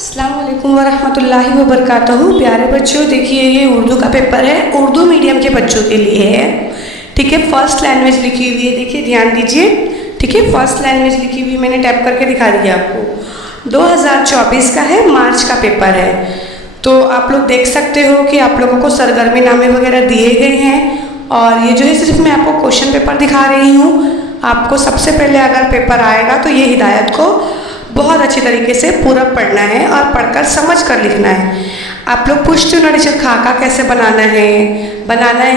अस्सलाम वालेकुम वरहमतुल्लाहि वबरकातुहू। प्यारे बच्चों, देखिए ये उर्दू का पेपर है, उर्दू मीडियम के बच्चों के लिए है। ठीक है, फर्स्ट लैंग्वेज लिखी हुई है, देखिए ध्यान दीजिए। ठीक है, फर्स्ट लैंग्वेज लिखी हुई मैंने टैप करके दिखा दिया आपको। 2024 का है, मार्च का पेपर है। तो आप लोग देख सकते हो कि आप लोगों को सरगर्मी नामे वगैरह दिए गए हैं। और ये जो है सिर्फ मैं आपको क्वेश्चन पेपर दिखा रही हूँ। आपको सबसे पहले अगर पेपर आएगा तो ये हिदायत को बहुत अच्छी तरीके से पूरा पढ़ना है और पढ़कर समझ कर लिखना है। आप लोग पूछते हो ना टीचर खाका कैसे बनाना है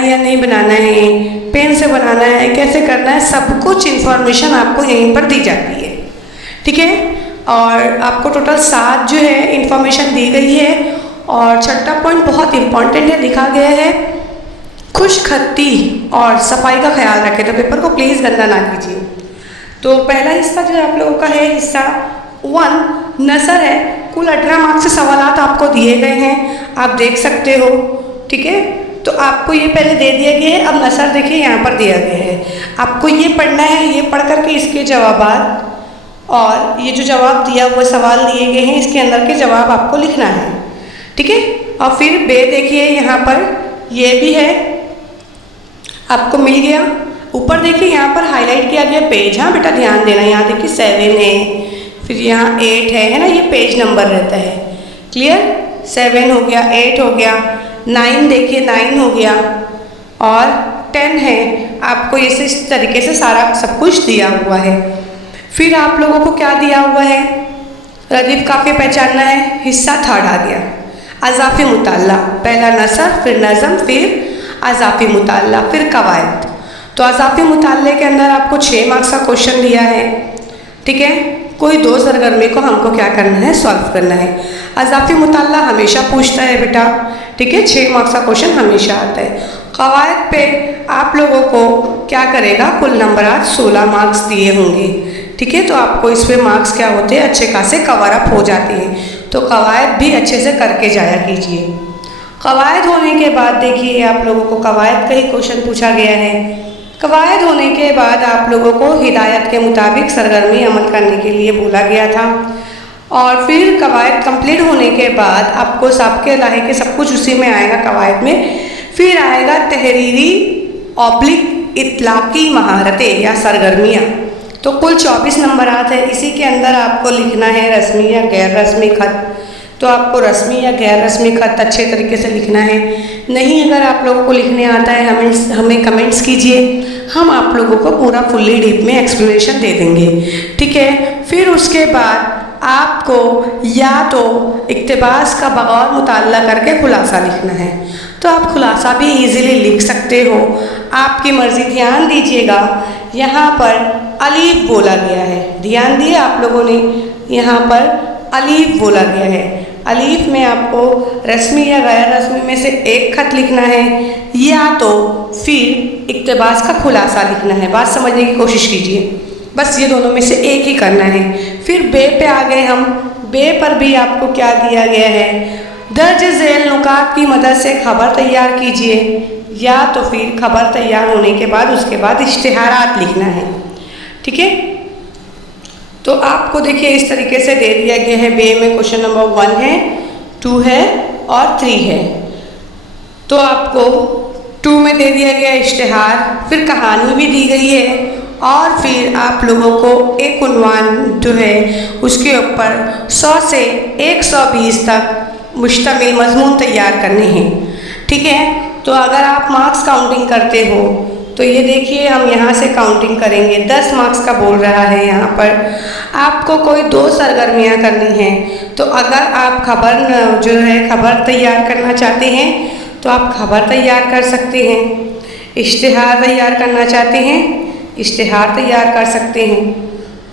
या नहीं बनाना है, पेन से बनाना है, कैसे करना है, सब कुछ इन्फॉर्मेशन आपको यहीं पर दी जाती है। ठीक है, और आपको टोटल 7 जो है इन्फॉर्मेशन दी गई है। और छठा पॉइंट बहुत इंपॉर्टेंट है, लिखा गया है खुशखती और सफाई का ख्याल रखें। तो पेपर को प्लीज़ गंदा ना कीजिए। तो पहला हिस्सा जो आप लोगों का है, हिस्सा 1 नसर है। कुल 18 मार्क्स से सवालात आपको दिए गए हैं, आप देख सकते हो। ठीक है, तो आपको ये पहले दे दिया गया है। अब नसर देखिए यहाँ पर दिया गया है, आपको ये पढ़ना है। ये पढ़ करके इसके जवाबात और ये जो जवाब दिया हुआ सवाल दिए गए हैं इसके अंदर के जवाब आपको लिखना है। ठीक है, और फिर बे देखिए यहाँ पर ये भी है, आपको मिल गया। ऊपर देखिए यहाँ पर हाईलाइट किया गया पेज। हाँ बेटा ध्यान देना, यहाँ देखिए 7 है, फिर यहाँ 8 है ना, ये पेज नंबर रहता है। क्लियर, 7 हो गया, 8 हो गया, 9 देखिए 9 हो गया और 10 है। आपको इस तरीके से सारा सब कुछ दिया हुआ है। फिर आप लोगों को क्या दिया हुआ है, रदीफ काफ़ी पहचानना है। हिस्सा 3 आ गया, अज़ाफ़ी मुताल्ला। पहला नसर, फिर नज़म, फिर अज़ाफ़ी मुताल्ला, फिर कवायद। तो अज़ाफ़ी मुताल्ले के अंदर आपको 6 मार्क्स का क्वेश्चन दिया है। ठीक है, कोई 2 सरगर्मी को हमको क्या करना है, सॉल्व करना है। अज़ाफ़ी मुताल्ला हमेशा पूछता है बेटा। ठीक है, 6 मार्क्स का क्वेश्चन हमेशा आता है। कवायद पे आप लोगों को क्या करेगा, कुल नंबर आज 16 मार्क्स दिए होंगे। ठीक है, तो आपको इस पे मार्क्स क्या होते हैं, अच्छे खासे कवर अप हो जाते हैं। तो कवायद भी अच्छे से करके जाया कीजिए। कवायद होने के बाद देखिए आप लोगों को कवायद का ही क्वेश्चन पूछा गया है। कवायद होने के बाद आप लोगों को हिदायत के मुताबिक सरगर्मी अमल करने के लिए बोला गया था। और फिर कवायद कंप्लीट होने के बाद आपको सबके लाहे सब कुछ उसी में आएगा कवायद में। फिर आएगा तहरीरी ऑब्लिक इतलाक़ी महारतें या सरगर्मियाँ। तो कुल 24 नंबर आते हैं। इसी के अंदर आपको लिखना है रस्मी या गैर रस्मी ख़त। तो आपको रस्मी या गैर रस्मी ख़त अच्छे तरीके से लिखना है। नहीं अगर आप लोगों को लिखने आता है हमें कमेंट्स कीजिए, हम आप लोगों को पूरा फुल्ली डीप में एक्सप्लेनेशन दे देंगे। ठीक है, फिर उसके बाद आपको या तो इक्तिबास का बगौर मुताल्ला करके खुलासा लिखना है। तो आप खुलासा भी इजीली लिख सकते हो, आपकी मर्ज़ी। ध्यान दीजिएगा, यहाँ पर अलीफ बोला गया है, ध्यान दिए आप लोगों ने, यहाँ पर अलीफ बोला गया है। अलीफ में आपको रस्मी या गैर रस्मी में से एक ख़त लिखना है या तो फिर इक्तिबास का खुलासा लिखना है। बात समझने की कोशिश कीजिए, बस ये दोनों में से एक ही करना है। फिर बे पे आ गए हम। बे पर भी आपको क्या दिया गया है, दर्ज झेल नुकात की मदद से खबर तैयार कीजिए या तो फिर खबर तैयार होने के बाद उसके बाद इश्तिहारात लिखना है। ठीक है, तो आपको देखिए इस तरीके से दे दिया गया है। बे में क्वेश्चन नंबर 1 है, 2 है और 3 है। तो आपको 2 में दे दिया गया इश्तिहार, फिर कहानी भी दी गई है और फिर आप लोगों को एक उन्वान जो है उसके ऊपर 100 से 120 तक मुश्तमिल मजमून तैयार करने हैं। ठीक है, तो अगर आप मार्क्स काउंटिंग करते हो तो ये देखिए हम यहाँ से काउंटिंग करेंगे। 10 मार्क्स का बोल रहा है यहाँ पर। आपको कोई 2 सरगर्मियाँ करनी हैं। तो अगर आप खबर तैयार करना चाहते हैं तो आप खबर तैयार कर सकते हैं। इश्तिहार तैयार करना चाहते हैं, इश्तिहार तैयार कर सकते हैं।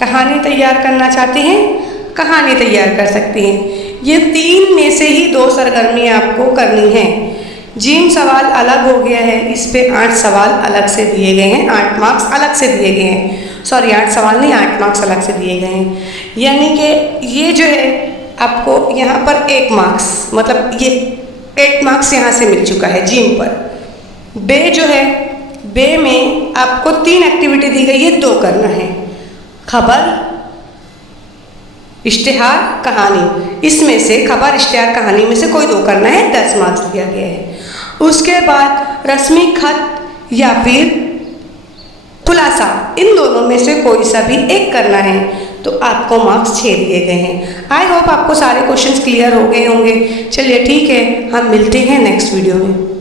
कहानी तैयार करना चाहते हैं, कहानी तैयार कर सकते हैं। ये 3 में से ही 2 सरगर्मियाँ आपको करनी हैं। जीम सवाल अलग हो गया है, इस पे 8 सवाल अलग से दिए गए हैं, 8 मार्क्स अलग से दिए गए हैं। सॉरी 8 सवाल नहीं, 8 मार्क्स अलग से दिए गए हैं। यानी कि ये जो है आपको यहाँ पर 1 मार्क्स, मतलब ये 8 मार्क्स यहाँ से मिल चुका है जीम पर। बे जो है, बे में आपको 3 एक्टिविटी दी गई है, 2 करना है। खबर, इश्तिहार कहानी, इसमें से खबर इश्तिहार कहानी में से कोई दो करना है, 10 मार्क्स दिया गया है। उसके बाद रस्मी खत या फिर खुलासा, इन दोनों में से कोई सा भी एक करना है, तो आपको मार्क्स 6 दिए गए हैं। आई होप आपको सारे क्वेश्चंस क्लियर हो गए होंगे। चलिए ठीक है, हम मिलते हैं नेक्स्ट वीडियो में।